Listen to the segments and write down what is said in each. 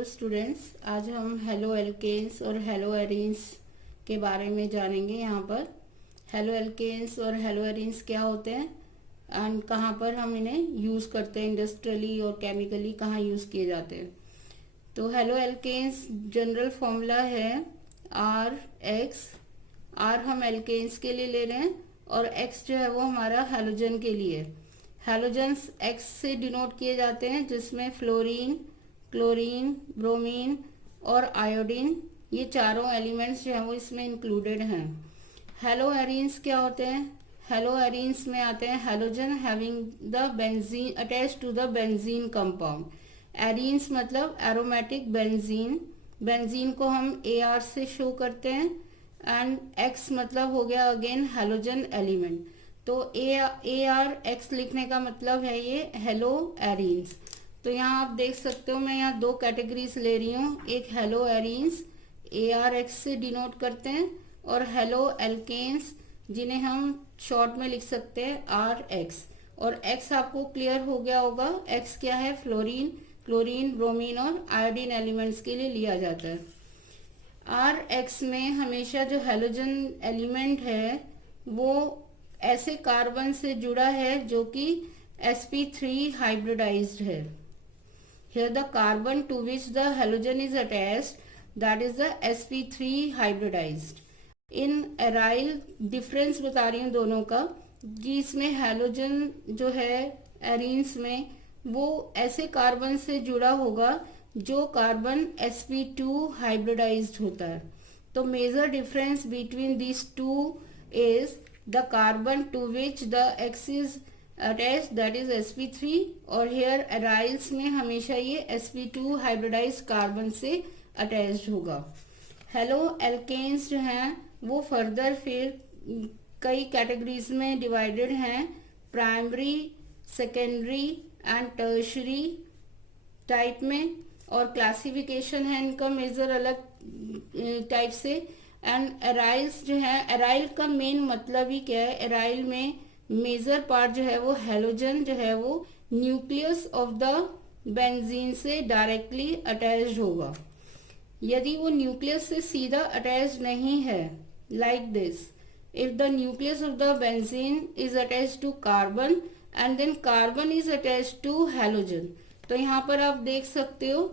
Hello students, आज हम halo alkanes और हेलो एरीन्स के बारे में जानेंगे। यहाँ पर हेलो एल्केन्स और हेलो एरीन्स क्या होते हैं एंड कहाँ पर हम इन्हें यूज़ करते हैं, इंडस्ट्रियली और केमिकली कहाँ यूज़ किए जाते हैं। तो हेलो एल्केन्स जनरल फॉर्मूला है आर एक्स। आर हम एल्केन्स के लिए ले रहे हैं और एक्स जो है वो हमारा हेलोजन के लिए। हेलोजन्स एक्स से डिनोट किए जाते हैं, जिसमें फ्लोरीन, क्लोरीन, ब्रोमीन और आयोडीन, ये चारों एलिमेंट्स जो हैं वो इसमें इंक्लूडेड हैं। हेलो एरीन्स क्या होते हैं? हेलो एरीन्स में आते हैं halogen having the benzene attach to the benzene compound. Arenes मतलब एरोमेटिक बेंजीन। बेंजीन को हम ए आर से शो करते हैं एंड एक्स मतलब हो गया अगेन हेलोजन एलिमेंट। तो ए आर एक्स लिखने का मतलब है ये हेलो एरीन्स। तो यहाँ आप देख सकते हो, मैं यहाँ दो कैटेगरीज ले रही हूँ। एक hello arenes A R x से डिनोट करते हैं और हेलो एल्केन्स जिन्हें हम शॉर्ट में लिख सकते हैं आर एक्स। और एक्स आपको क्लियर हो गया होगा, एक्स क्या है? फ्लोरीन, क्लोरीन, ब्रोमीन और आयोडीन एलिमेंट्स के लिए लिया जाता है। आर एक्स में हमेशा जो हेलोजन एलिमेंट है वो ऐसे कार्बन से जुड़ा है जो कि sp3 हाइब्रिडाइज्ड है। Here the carbon to which the halogen is attached, that is the sp3 hybridized. In aryl difference बता रही हूँ दोनों का, जिसमें हेलोजन जो है एरीन्स में वो ऐसे कार्बन से जुड़ा होगा जो कार्बन sp2 हाइब्रिडाइज्ड होता है। तो major difference between this two is the carbon to which the X is attach, that is sp3, और हेयर एराइल्स में हमेशा ये sp2 हाइब्रिडाइज्ड कार्बन से अटैच्ड होगा। हेलो एल्केन्स जो हैं वो फर्दर फिर कई कैटेगरीज में डिवाइडेड हैं, primary, secondary and tertiary type में, और क्लासिफिकेशन है इनका मेजर अलग टाइप से। एंड एराइल्स जो है, एराइल का मेन मतलब ही क्या है? एराइल में मेजर पार्ट जो है वो हेलोजन जो है वो न्यूक्लियस ऑफ द बेंजीन से डायरेक्टली अटैच्ड होगा। यदि वो न्यूक्लियस से सीधा अटैच नहीं है, like this, if the nucleus of the benzene is attach to carbon and then carbon is attach to halogen, तो यहाँ पर आप देख सकते हो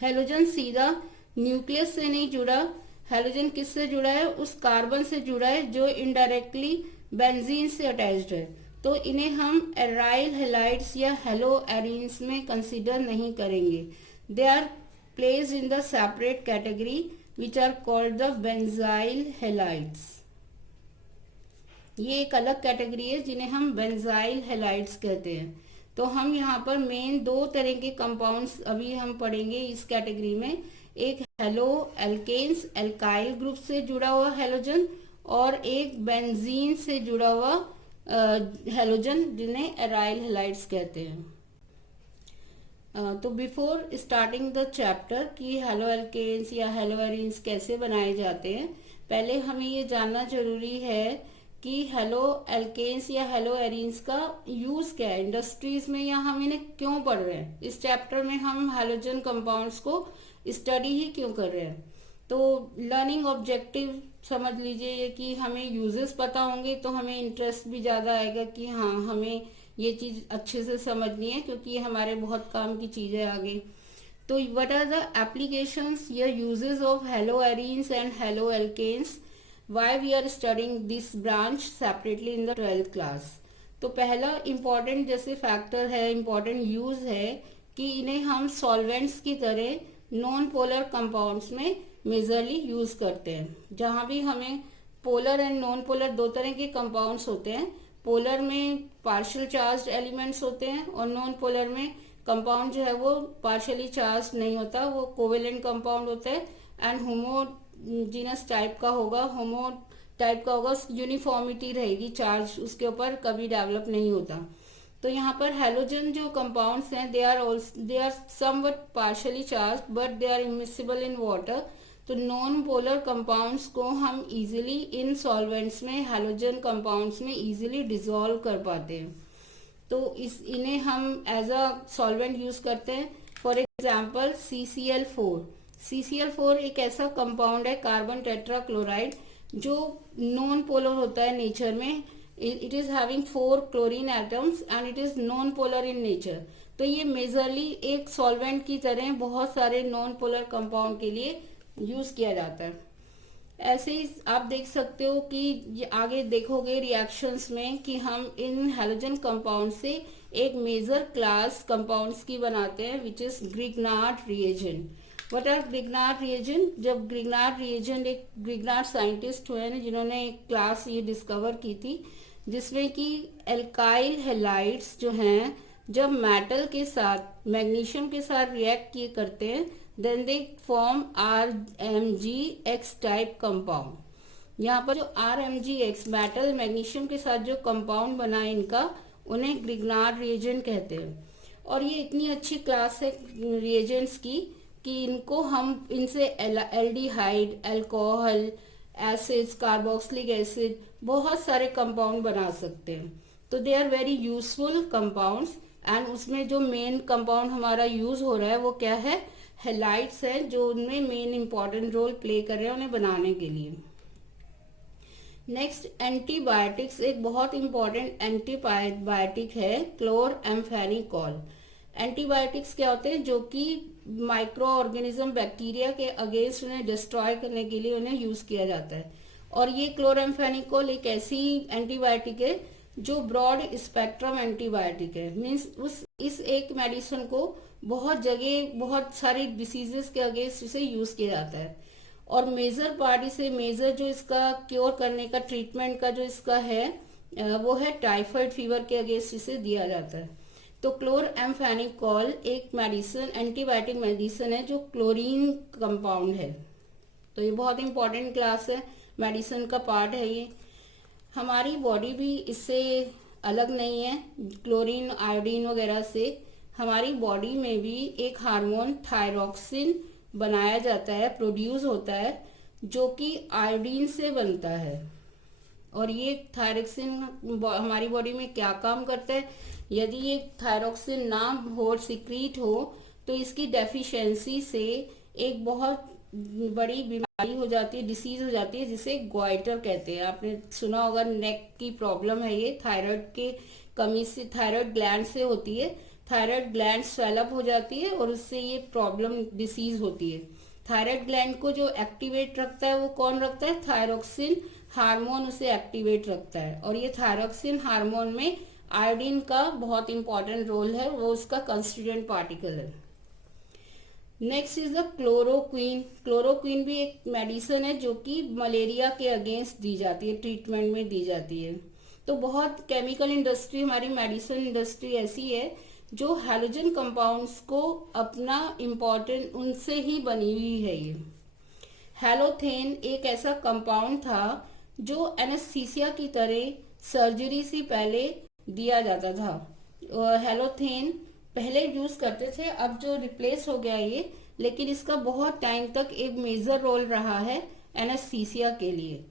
हेलोजन सीधा न्यूक्लियस से नहीं जुड़ा। हेलोजन किससे जुड़ा है? उस कार्बन से जुड़ा है जो इनडायरेक्टली बेंजीन से अटैच्ड है। तो इन्हें हम एराइल हेलाइड्स या हेलो एरीन्स में कंसीडर नहीं करेंगे। They are placed in the separate category which are called the benzyl halides. ये एक अलग कैटेगरी है जिन्हें हम बेंजाइल हेलाइड्स कहते हैं। तो हम यहाँ पर मेन दो तरह के कंपाउंड्स अभी हम पढ़ेंगे इस कैटेगरी में। एक हेलो एल्केन्स एल्काइल ग्रुप से जुड़ा हुआ हेलोजन और एक बेंजीन से जुड़ा हुआ हेलोजन जिन्हें एराइल हेलाइड्स कहते हैं। तो बिफोर स्टार्टिंग द चैप्टर कि हेलो एल्केन्स या हेलो एरीन्स कैसे बनाए जाते हैं, पहले हमें ये जानना जरूरी है कि हेलो एल्केन्स या हेलो एरीन्स का यूज क्या है इंडस्ट्रीज में, या हम इन्हें क्यों पढ़ रहे हैं। इस चैप्टर में हम हेलोजन कंपाउंड्स को स्टडी ही क्यों कर रहे हैं। तो लर्निंग ऑब्जेक्टिव समझ लीजिए कि हमें यूजेस पता होंगे तो हमें इंटरेस्ट भी ज़्यादा आएगा कि हाँ हमें ये चीज़ अच्छे से समझनी है, क्योंकि ये हमारे बहुत काम की चीज़ें आ गई। तो व्हाट आर द एप्लीकेशंस या uses of halo arenes and halo alkanes, why we are studying this branch separately in the 12th class. तो पहला इम्पॉर्टेंट जैसे फैक्टर है, इम्पॉर्टेंट यूज है कि इन्हें हम सॉल्वेंट्स की तरह नॉन पोलर कंपाउंड्स में मेजरली यूज करते हैं। जहाँ भी हमें पोलर एंड नॉन पोलर दो तरह के कंपाउंड्स होते हैं, पोलर में पार्शियल चार्ज एलिमेंट्स होते हैं और नॉन पोलर में कंपाउंड जो है वो पार्शियली चार्ज नहीं होता, वो कोवेलेंट कंपाउंड होता है एंड होमोजीनस टाइप का होगा, होमो टाइप का होगा, यूनिफॉर्मिटी रहेगी, चार्ज उसके ऊपर कभी डेवलप नहीं होता। तो यहाँ पर हेलोजन जो कंपाउंड्स हैं they are somewhat partially charge but they are immiscible in water. तो नॉन पोलर कंपाउंड्स को हम इजीली इन सॉल्वेंट्स में, हेलोजन कंपाउंड्स में इजीली डिसॉल्व कर पाते हैं। तो इन्हें हम एज अ सॉल्वेंट यूज करते हैं। For example CCl4। CCl4 एक ऐसा कंपाउंड है, कार्बन टेट्राक्लोराइड, जो नॉन पोलर होता है नेचर में। It is having 4 chlorine atoms and it is non polar in nature. तो ये मेजरली एक सॉल्वेंट की तरह बहुत सारे नॉन पोलर कंपाउंड के लिए यूज किया जाता है। ऐसे ही आप देख सकते हो कि आगे देखोगे रिएक्शंस में कि हम इन हैलोजन कंपाउंड से एक मेजर क्लास कंपाउंड्स की बनाते हैं, which is Grignard reagent. What are Grignard reagent? जब ग्रिग्नार्ड रिएजेंट, एक ग्रिग्नार्ड साइंटिस्ट हुए हैं जिन्होंने एक क्लास ये डिस्कवर की थी, जिसमें कि एल्काइल हैलाइड्स जो हैं, जब मेटल के साथ, मैग्नीशियम के साथ रिएक्ट किए करते हैं, then they form RMgX type compound. यहाँ पर जो RMgX मेटल मैग्नीशियम के साथ जो कंपाउंड बना है इनका, उन्हें ग्रिग्नार्ड रिएजेंट कहते हैं। और ये इतनी अच्छी क्लास है रिएजेंट्स की कि इनको हम इनसे aldehyde, alcohol, acids, carboxylic acid, बहुत सारे कंपाउंड बना सकते हैं। तो they are very useful compounds. And उसमें जो मेन कंपाउंड हमारा यूज हो रहा है वो क्या है? हैलाइड्स है, जो उनमें मेन इंपॉर्टेंट रोल प्ले कर रहे हैं उन्हें बनाने के लिए। Next, antibiotics. एक बहुत इंपॉर्टेंट एंटीबायोटिक है क्लोरएम्फेनिकोल। एंटीबायोटिक्स क्या होते हैं? जो कि माइक्रो ऑर्गेनिज्म, बैक्टीरिया के अगेंस्ट उन्हें डिस्ट्रॉय करने के लिए उन्हें यूज किया जाता है। और ये क्लोरएम्फेनिकोल एक ऐसी एंटीबायोटिक है जो ब्रॉड स्पेक्ट्रम एंटीबायोटिक है। मीन्स इस एक मेडिसिन को बहुत जगह, बहुत सारी डिसीजेस के अगेंस्ट इसे यूज किया जाता है। और मेजर पार्ट, इसे मेजर जो इसका क्योर करने का, ट्रीटमेंट का जो इसका है, वो है टाइफाइड फीवर के अगेंस्ट इसे दिया जाता है। तो क्लोरएम्फेनिकोल एक मेडिसिन, एंटीबायोटिक मेडिसिन है जो क्लोरीन कंपाउंड है। तो ये बहुत इंपॉर्टेंट क्लास है, मेडिसिन का पार्ट है ये। हमारी बॉडी भी इससे अलग नहीं है, क्लोरीन, आयोडीन वगैरह से। हमारी बॉडी में भी एक हार्मोन थायरॉक्सिन बनाया जाता है, प्रोड्यूस होता है, जो कि आयोडीन से बनता है। और ये थायरॉक्सिन हमारी बॉडी में क्या काम करता है? यदि ये थायरॉक्सिन ना हो, सिक्रीट हो, तो इसकी डेफिशिएंसी से एक बहुत बड़ी बीमारी हो जाती है, डिसीज हो जाती है, जिसे ग्वाइटर कहते हैं। आपने सुना होगा, नेक की प्रॉब्लम है ये, थायराइड के कमी से, थायराइड ग्लैंड से होती है। थायराइड ग्लैंड स्वेलअप हो जाती है और उससे ये प्रॉब्लम, डिसीज होती है। थायराइड ग्लैंड को जो एक्टिवेट रखता है वो कौन रखता है? थायरॉक्सिन हार्मोन उसे एक्टिवेट रखता है। और ये थायरॉक्सिन हार्मोन में आयोडीन का बहुत इंपॉर्टेंट रोल है, वो उसका कंस्टिट्यूएंट पार्टिकल है। Next is the chloroquine. Chloroquine भी एक मेडिसिन है जो कि मलेरिया के अगेंस्ट दी जाती है, ट्रीटमेंट में दी जाती है। तो बहुत केमिकल इंडस्ट्री, हमारी मेडिसिन इंडस्ट्री ऐसी है जो हैलोजन कंपाउंड्स को अपना इम्पोर्टेंट, उनसे ही बनी हुई है। ये हैलोथेन एक ऐसा कंपाउंड था जो एनेस्थीसिया की तरह सर्जरी से पहले दिया जाता था। हैलोथेन पहले यूज करते थे, अब जो रिप्लेस हो गया ये, लेकिन इसका बहुत टाइम तक एक मेजर रोल रहा है एनेस्थीसिया के लिए।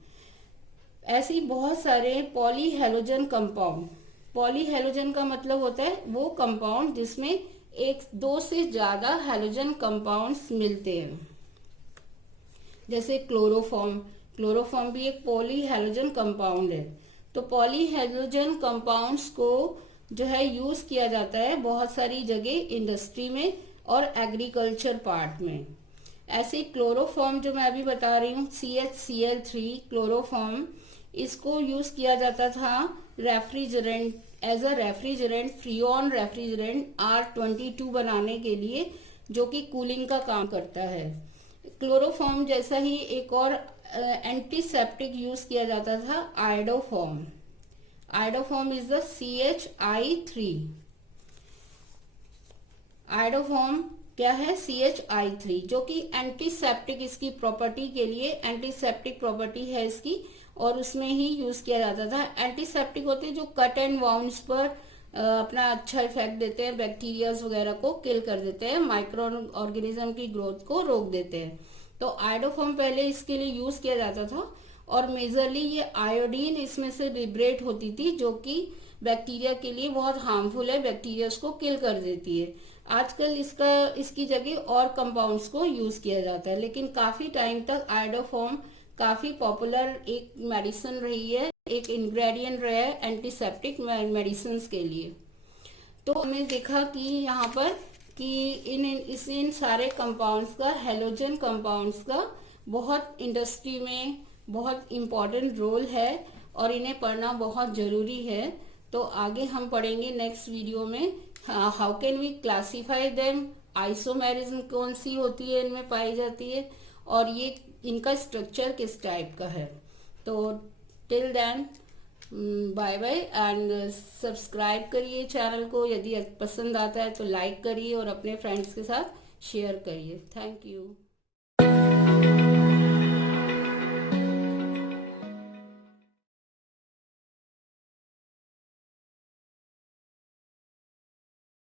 ऐसे ही बहुत सारे पॉलीहेलोजन कंपाउंड। पॉलीहेलोजन का मतलब होता है वो कंपाउंड जिसमें एक, दो से ज्यादा हेलोजन कंपाउंड्स मिलते हैं। जैसे क्लोरोफॉर्म। क्लोरोफॉर्म भी एक पॉलीहेलोजन कंपाउंड है। तो पॉलीहेलोजन कंपाउंड्स को जो है यूज किया जाता है बहुत सारी जगह, इंडस्ट्री में और एग्रीकल्चर पार्ट में। ऐसे क्लोरोफॉर्म जो मैं अभी बता रही हूँ, CHCl3 क्लोरोफॉर्म, इसको यूज किया जाता था refrigerant, as a refrigerant, freon refrigerant R22 बनाने के लिए, जो कि कूलिंग का काम करता है। क्लोरोफॉर्म जैसा ही एक और एंटीसेप्टिक यूज किया जाता था, iodoform. Iodoform is the CHI3। Iodoform क्या है? CHI3, जो कि एंटीसेप्टिक, इसकी प्रॉपर्टी के लिए एंटीसेप्टिक प्रॉपर्टी है इसकी, और उसमें ही यूज किया जाता था। एंटीसेप्टिक होते हैं जो कट एंड वाउंड्स पर अपना अच्छा इफेक्ट देते हैं, बैक्टीरियाज वगैरह को किल कर देते हैं, माइक्रो ऑर्गेनिज्म की ग्रोथ को रोक देते हैं। तो आयोडोफॉर्म पहले इसके लिए यूज किया जाता था, और मेजरली ये आयोडीन इसमें से लिबरेट होती थी, जो कि बैक्टीरिया के लिए बहुत हार्मफुल है, बैक्टीरिया को किल कर देती है। आजकल इसकी जगह और कंपाउंड्स को यूज किया जाता है, लेकिन काफी टाइम तक आयोडोफॉर्म काफी पॉपुलर एक मेडिसिन रही है, एक इंग्रेडिएंट रहा है एंटीसेप्टिक मेडिसिन के लिए। तो हमने देखा कि यहाँ पर कि इन सारे कंपाउंड्स का, हेलोजन कंपाउंड्स का बहुत इंडस्ट्री में बहुत इम्पोर्टेंट रोल है और इन्हें पढ़ना बहुत ज़रूरी है। तो आगे हम पढ़ेंगे नेक्स्ट वीडियो में how can we classify them, isomerism कौन सी होती है, इनमें पाई जाती है, और ये इनका स्ट्रक्चर किस टाइप का है। तो till then bye bye and subscribe करिए चैनल को, यदि पसंद आता है तो लाइक करिए और अपने फ्रेंड्स के साथ शेयर करिए। Thank you.